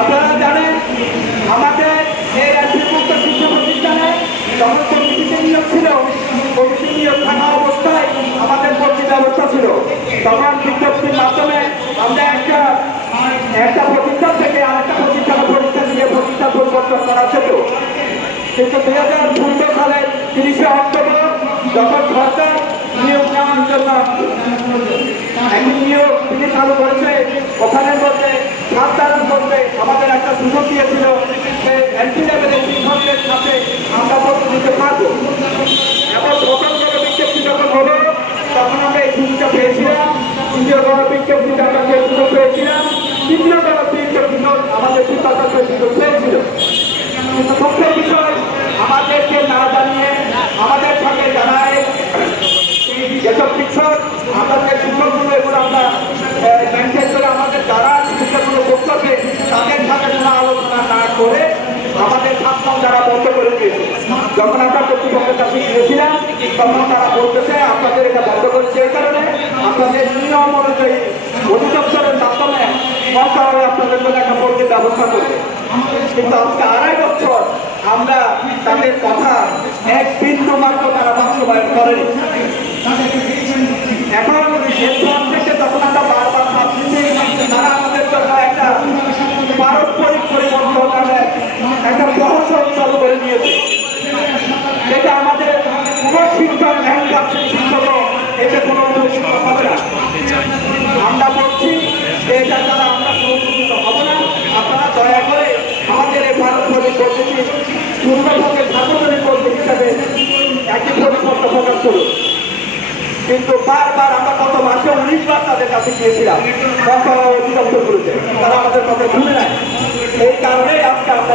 আপনারা জানেন, আমাদের এই রাজ্যমুক্ত শিক্ষা প্রতিষ্ঠানে যখন কমিটিতে নিয়োগ ছিল। কমিটি নিয়োগ থাকা অবস্থায় আমাদের ভর্তি ব্যবস্থা ছিল। তখন বিজ্ঞপ্তির মাধ্যমে আমরা একটা একটা প্রতিষ্ঠান থেকে আরেকটা প্রতিষ্ঠানে পরীক্ষা দিয়ে প্রতিষ্ঠান পরিবর্তন করা যেত কিন্তু দুই হাজার পনেরো সালের তিরিশে অক্টোবর যখন সরকার নিয়োগ নেওয়ার জন্য একটি নিয়োগ তিনি চালু করেছে ওখানের মধ্যে সাবধান করতে আমাদের একটা সুযোগ দিয়েছিল। যে এন্ট্রি লেভেলের শিক্ষকদের সাথে আমরা দিতে পারব। এবং প্রথম কোনো বিজ্ঞপ্তি যখন তখন আমরা এই পেয়েছিলাম। দ্বিতীয় কোনো বিজ্ঞপ্তিতে আমরা সুযোগ পেয়েছিলাম, তৃতীয় কোনো বিজ্ঞপ্তি আমাদের শিক্ষকরা সেই সুযোগ পেয়েছিল কিন্তু মুখ্য বিষয় আমাদেরকে না জানিয়ে আমাদের সঙ্গে জানায় যেসব শিক্ষক আমাদের শিক্ষকগুলো এগুলো আমরা মেনটেন করে আমাদের যারা শিক্ষকগুলো করতেছে তাদের সাথে কোনো আলোচনা না করে আমাদের ছাত্র যারা বন্ধ করে দিয়েছে। যখন আমরা কর্তৃপক্ষের কাছে গিয়েছিলাম, তখন তারা বলতেছে, আপনাদের এটা বন্ধ করেছে এই কারণে আপনাদের নিয়ম অনুযায়ী অধিদপ্তরের মাধ্যমে সরকার আপনাদের জন্য একটা ভর্তির ব্যবস্থা করবে। কিন্তু আজকে আড়াই বছর আমরা তাদের কথা এক বিন্দু মাত্র তারা বাস্তবায়ন করেনি। এখন এরপর থেকে যখন আমরা বারবার ভাবছি তারা আমাদের জন্য একটা পারস্পরিক পরিবর্তন মানে একটা প্রহসন চালু করে নিয়েছে যেটা আমাদের কোনো শিক্ষক এখন যাচ্ছে শিক্ষক এতে কোনো আমরা বলছি এটা দ্বারা আমরা কোনো উপকৃত হব না। আপনারা দয়া করে আমাদের এই পারস্পরিক পদ্ধতি পূর্বপক্ষের সাংগঠনিক পদ্ধতি হিসাবে একটি পরিপত্র প্রকাশ করুন। কিন্তু বারবার আমরা গত মাসে উনিশ বার তাদের কাছে গিয়েছিলাম। সরকার অধিদপ্তরগুলোতে তারা আমাদের কথা শুনে এই কারণেই আজকে আমরা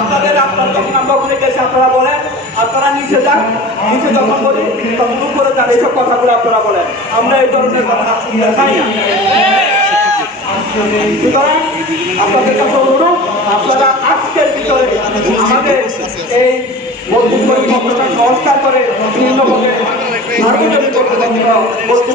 আপনাদের আপনার যখন আমরা ওখানে আপনারা বলেন, আপনারা নিচে যান, নিচে যখন বলি, তখন উপরে যান, এইসব কথাগুলো আপনারা বলেন। আমরা এই ধরনের কথা চাই না। সুতরাং আপনাদের কাছে অনুরোধ, আপনারা আজকের ভিতরে আমাদের এই বন্ধু সংস্কার করে ভিন্ন কর্তৃপক্ষ বস্তু